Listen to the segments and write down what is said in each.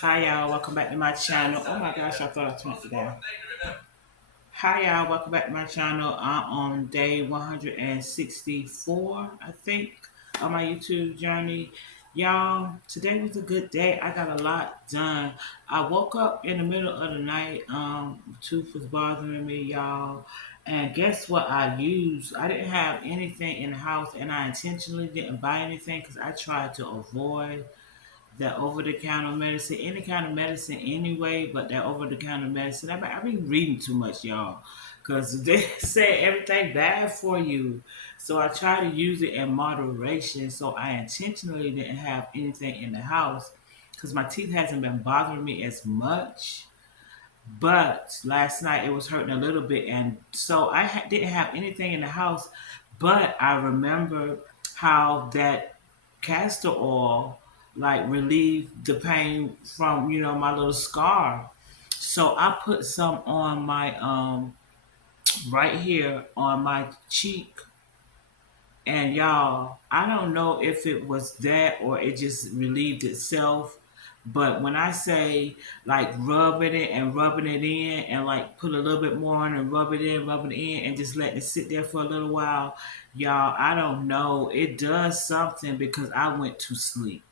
Hi y'all, welcome back to my channel. Oh my gosh, I thought I turned it down. Hi y'all, welcome back to my channel. I'm on day 164, I think, on my YouTube journey. Y'all, today was a good day. I got a lot done. I woke up in the middle of the night. Tooth was bothering me, y'all. And guess what I used? I didn't have anything in the house, and I intentionally didn't buy anything because I tried to avoid that over the counter medicine, any kind of medicine anyway, but that over the counter medicine, I've been reading too much, y'all, because they say everything bad for you. So I try to use it in moderation. So I intentionally didn't have anything in the house because my teeth hasn't been bothering me as much. But last night it was hurting a little bit, and so didn't have anything in the house. But I remember how that castor oil like relieved the pain from my little scar. So I put some on my right here on my cheek, and y'all, I don't know if it was that or it just relieved itself. But when I say like rubbing it in and like put a little bit more on and rub it in and just let it sit there for a little while, y'all, I don't know. It does something because I went to sleep.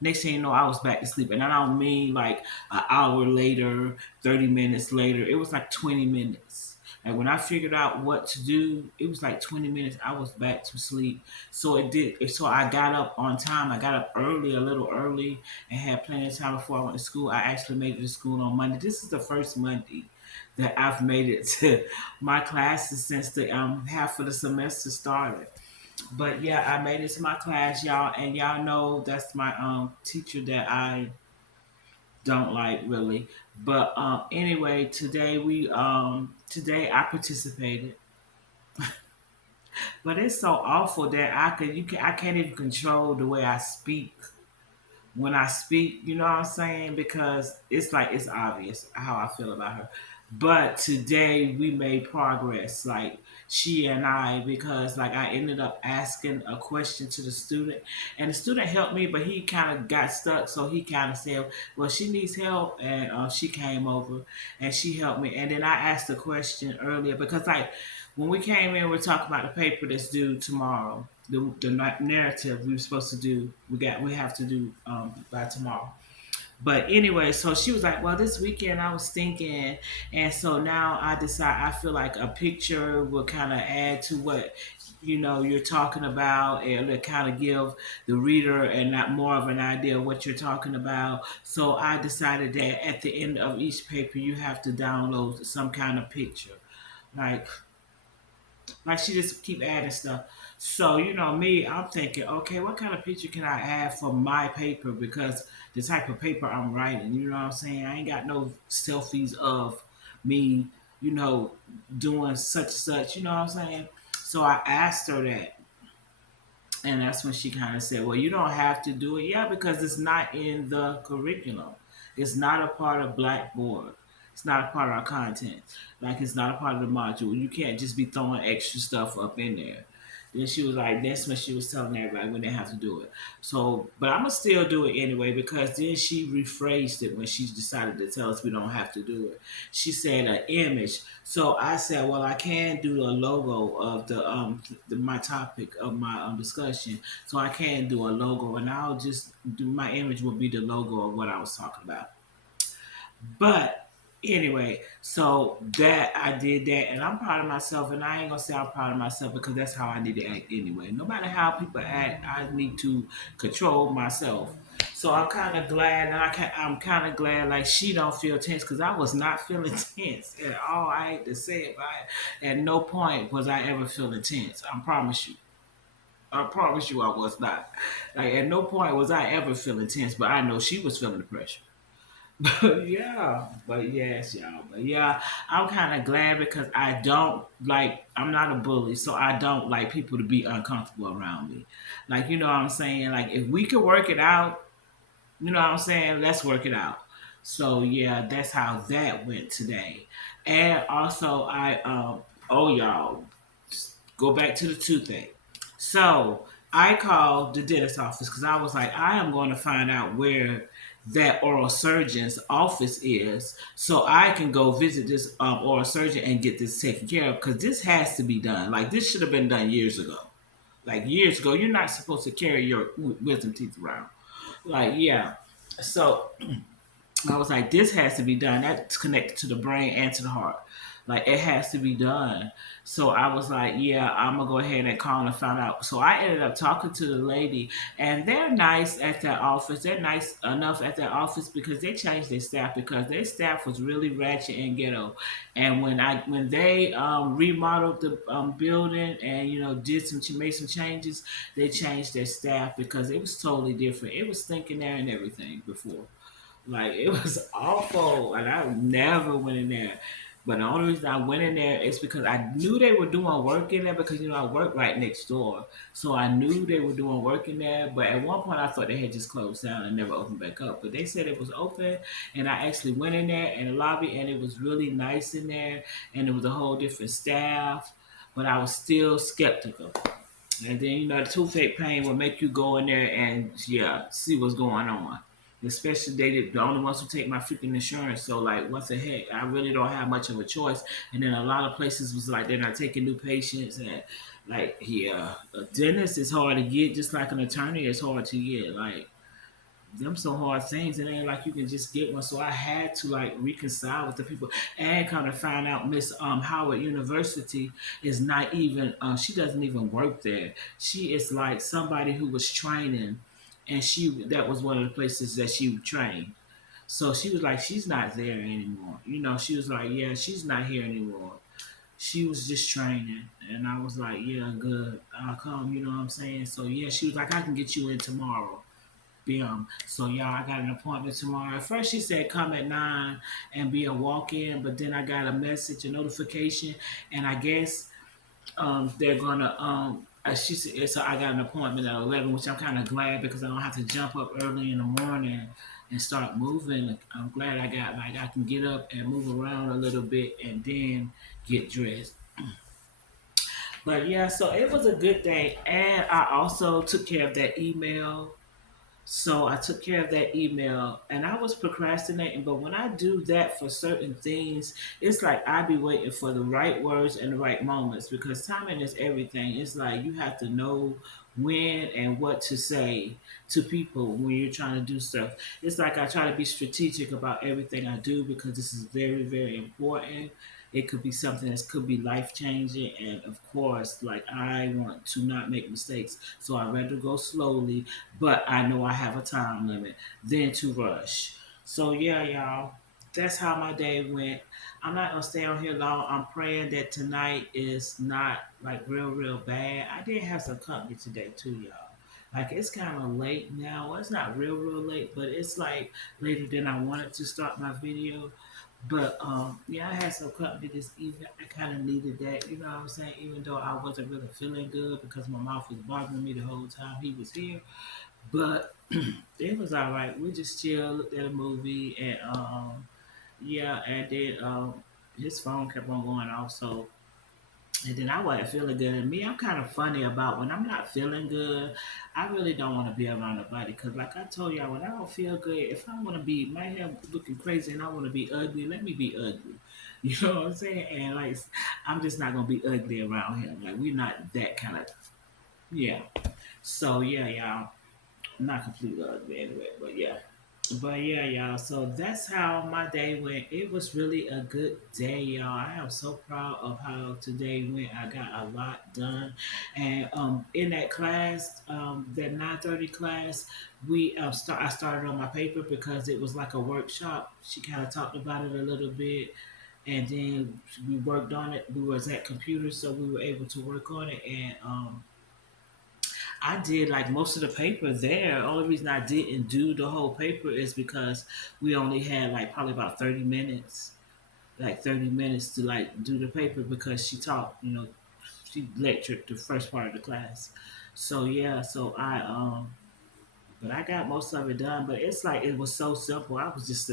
Next thing you know, I was back to sleep. And I don't mean like an hour later, 30 minutes later. It was like 20 minutes. And when I figured out what to do, it was like 20 minutes. I was back to sleep. So it did. So I got up on time. I got up early, a little early, and had plenty of time before I went to school. I actually made it to school on Monday. This is the first Monday that I've made it to my classes since the half of the semester started. But yeah, I made it to my class, y'all, and y'all know that's my teacher that I don't like really. But anyway, today I participated, but it's so awful that I can't even control the way I speak when I speak, you know what I'm saying? Because it's like it's obvious how I feel about her. But today we made progress, like she and I, because like I ended up asking a question to the student, and the student helped me, but he kind of got stuck, so he kind of said, "Well, she needs help," and she came over and she helped me, and then I asked a question earlier because like when we came in, we're talking about the paper that's due tomorrow, the narrative we were supposed to do. We have to do by tomorrow. But anyway, so she was like, "Well, this weekend I was thinking," and so now I decide I feel like a picture will kind of add to what you're talking about, and to kind of give the reader and not more of an idea of what you're talking about. So I decided that at the end of each paper, you have to download some kind of picture, like she just keep adding stuff. So me, I'm thinking, okay, what kind of picture can I add for my paper because the type of paper I'm writing, you know what I'm saying? I ain't got no selfies of me, you know, doing such and such, you know what I'm saying? So I asked her that, and that's when she kind of said, "Well, you don't have to do it." Yeah, because it's not in the curriculum. It's not a part of Blackboard. It's not a part of our content. Like it's not a part of the module. You can't just be throwing extra stuff up in there. Then she was like, that's when she was telling everybody when they have to do it. So, but I'm gonna still do it anyway because then she rephrased it when she decided to tell us we don't have to do it. She said an image. So I said, well, I can do a logo of my topic of my discussion. So I can do a logo, and I'll just do my image will be the logo of what I was talking about. But anyway, so that I did that, and I'm proud of myself. And I ain't gonna say I'm proud of myself because that's how I need to act anyway. No matter how people act, I need to control myself. So I'm kind of glad, and I'm kind of glad like she don't feel tense because I was not feeling tense at all. I hate to say it, but at no point was I ever feeling tense. I promise you. I promise you, I was not. Like at no point was I ever feeling tense, but I know she was feeling the pressure. Yeah, but yes, y'all. But yeah, I'm kind of glad because I don't like, I'm not a bully, so I don't like people to be uncomfortable around me. Like, you know what I'm saying? Like, if we could work it out, you know what I'm saying? Let's work it out. So yeah, that's how that went today. And also, oh, y'all, go back to the toothache. So I called the dentist office because I was like, I am going to find out where that oral surgeon's office is, so I can go visit this oral surgeon and get this taken care of. Because this has to be done. Like this should have been done years ago. Like years ago, you're not supposed to carry your wisdom teeth around. Like yeah. So I was like, this has to be done. That's connected to the brain and to the heart. Like it has to be done. So I was like, yeah, I'm gonna go ahead and call and find out. So I ended up talking to the lady, and they're nice at that office. They're nice enough at that office because they changed their staff because their staff was really ratchet and ghetto. And when they remodeled the building and did some made some changes, they changed their staff because it was totally different. It was stinking there and everything before. Like it was awful, and I never went in there. But the only reason I went in there is because I knew they were doing work in there because I work right next door, so I knew they were doing work in there. But at one point, I thought they had just closed down and never opened back up. But they said it was open, and I actually went in there in the lobby, and it was really nice in there, and it was a whole different staff. But I was still skeptical. And then the toothache pain will make you go in there and yeah, see what's going on. Especially the only ones who take my freaking insurance. So like, what the heck? I really don't have much of a choice. And then a lot of places was like they're not taking new patients and like yeah, a dentist is hard to get, just like an attorney is hard to get. Like them some hard things, and it ain't like you can just get one. So I had to like reconcile with the people, and kind of find out Miss Howard University is not even. She doesn't even work there. She is like somebody who was training, and that was one of the places that she trained. So she was like, she's not there anymore. She was like, yeah, she's not here anymore. She was just training, and I was like, yeah, good. I'll come. You know what I'm saying? So yeah, she was like, I can get you in tomorrow. So y'all, I got an appointment tomorrow. At first, she said come at 9 and be a walk-in, but then I got a message, a notification, and I guess they're gonna she said so I got an appointment at 11, which I'm kind of glad because I don't have to jump up early in the morning and start moving. I'm glad I got like I can get up and move around a little bit and then get dressed. But yeah, so it was a good day, and I also took care of that email. So I took care of that email and I was procrastinating. But when I do that for certain things, it's like I be waiting for the right words and the right moments because timing is everything. It's like you have to know when and what to say to people when you're trying to do stuff. It's like I try to be strategic about everything I do because this is very, very important. It could be something that could be life changing, and of course, like I want to not make mistakes, so I rather go slowly but I know I have a time limit than to rush. So yeah, y'all, that's how my day went. I'm not gonna stay on here long. I'm praying that tonight is not like real, real bad. I did have some company today too, y'all. Like it's kind of late now. Well, it's not real, real late, but it's like later than I wanted to start my video. But yeah, I had some company this evening. I kind of needed that, you know what I'm saying? Even though I wasn't really feeling good because my mouth was bothering me the whole time he was here, but it was all right. We just chilled, looked at a movie, and yeah, and then his phone kept on going off. So, and then I wasn't feeling good. And me, I'm kind of funny about when I'm not feeling good. I really don't want to be around nobody because, like I told y'all, when I don't feel good, if I want to be my hair looking crazy and I want to be ugly, let me be ugly. You know what I'm saying? And like, I'm just not gonna be ugly around him. Like we're not that kind of yeah. So yeah, y'all. Not completely ugly anyway, but yeah. But yeah, y'all. So that's how my day went. It was really a good day, y'all. I am so proud of how today went. I got a lot done, and in that class, that 9:30 class, I started on my paper because it was like a workshop. She kind of talked about it a little bit, and then we worked on it. We was at computers, so we were able to work on it, and I did like most of the paper there. Only reason I didn't do the whole paper is because we only had like probably about 30 minutes, like 30 minutes to like do the paper because she taught, she lectured the first part of the class. So yeah, so but I got most of it done. But it's like it was so simple. I was just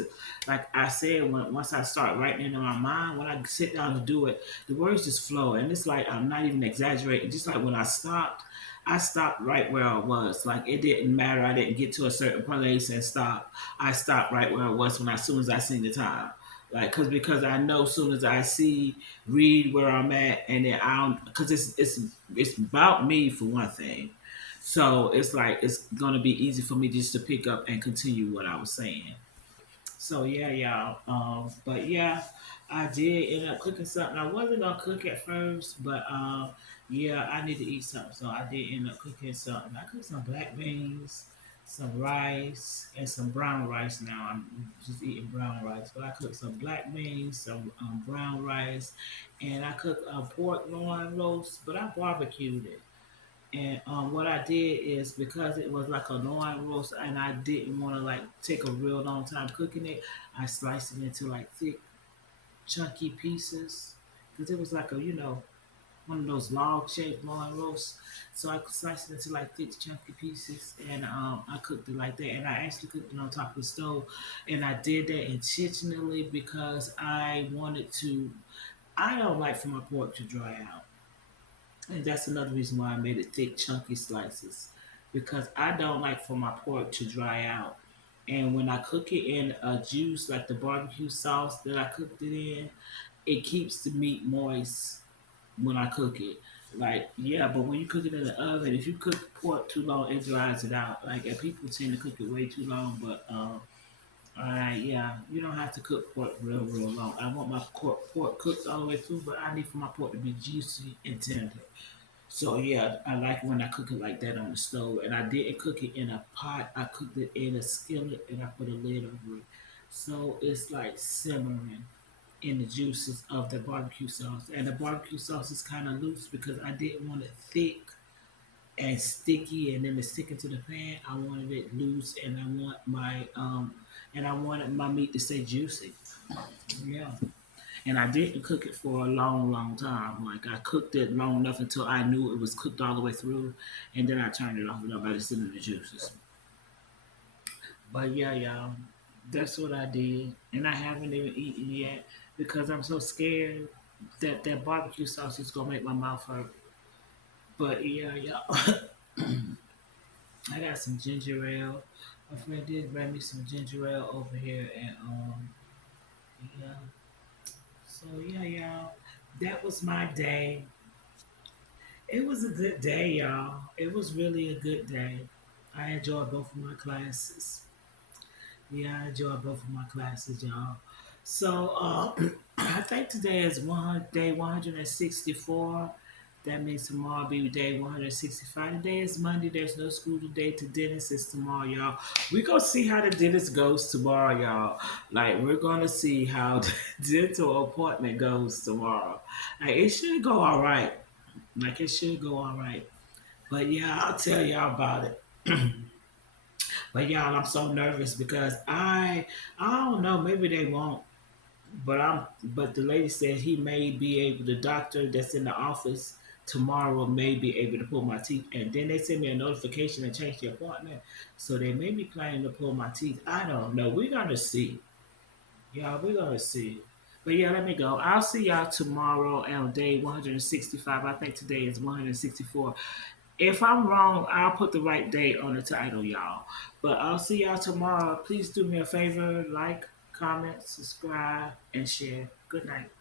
like I said once I start writing it in my mind, when I sit down to do it, the words just flow, and it's like I'm not even exaggerating. Just like when I stopped. I stopped right where I was. Like it didn't matter. I didn't get to a certain place and stop. I stopped right where I was when as soon as I seen the time. Like, because I know as soon as I see, read where I'm at, and then I don't, because it's about me for one thing. So it's like it's gonna be easy for me just to pick up and continue what I was saying. So yeah, y'all. But yeah, I did end up cooking something. I wasn't gonna cook at first, but yeah, I need to eat something. So I did end up cooking something. I cooked some black beans, some rice, and some brown rice. Now I'm just eating brown rice, but I cooked some black beans, some brown rice, and I cooked a pork loin roast, but I barbecued it. And what I did is because it was like a loin roast, and I didn't want to like take a real long time cooking it. I sliced it into like thick, chunky pieces because it was like a one of those log shaped loin roasts. So I sliced it into like thick, chunky pieces, and I cooked it like that. And I actually cooked it on top of the stove, and I did that intentionally because I wanted to. I don't like for my pork to dry out. And that's another reason why I made it thick, chunky slices. Because I don't like for my pork to dry out. And when I cook it in a juice, like the barbecue sauce that I cooked it in, it keeps the meat moist when I cook it. Like, yeah, but when you cook it in the oven, if you cook pork too long, it dries it out. Like, and people tend to cook it way too long, but yeah, you don't have to cook pork real long. I want my pork cooked all the way through, but I need for my pork to be juicy and tender. So yeah, I like when I cook it like that on the stove. And I didn't cook it in a pot. I cooked it in a skillet and I put a lid over it. So it's like simmering in the juices of the barbecue sauce. And the barbecue sauce is kind of loose because I didn't want it thick and sticky and then to stick into the pan. I wanted it loose and I wanted my meat to stay juicy. Yeah. And I didn't cook it for a long time. Like I cooked it long enough until I knew it was cooked all the way through, and then I turned it off and I let it sit in the juices. But yeah, y'all, that's what I did, and I haven't even eaten yet because I'm so scared that that barbecue sauce is gonna make my mouth hurt. But yeah, y'all, I got some ginger ale. My friend did bring me some ginger ale over here, and yeah. So yeah, y'all, that was my day. It was a good day, y'all. It was really a good day. I enjoyed both of my classes. Yeah, I enjoyed both of my classes, y'all. So I think today is day 164. That means tomorrow will be day 165. Today is Monday. There's no school today. To dentist is tomorrow, y'all. We gonna see how the dentist goes tomorrow, y'all. Like we're gonna see how the dental appointment goes tomorrow. Like it should go all right. Like it should go all right. But yeah, I'll tell y'all about it. But y'all, I'm so nervous because I don't know, maybe they won't. But the lady said he may be able the doctor that's in the office tomorrow may be able to pull my teeth. And then they sent me a notification and change the appointment. So they may be planning to pull my teeth. I don't know. We're gonna see. Yeah, we're gonna see. But yeah, let me go. I'll see y'all tomorrow on day 165. I think today is 164. If I'm wrong, I'll put the right date on the title, y'all. But I'll see y'all tomorrow. Please do me a favor, like, comment, subscribe, and share. Good night.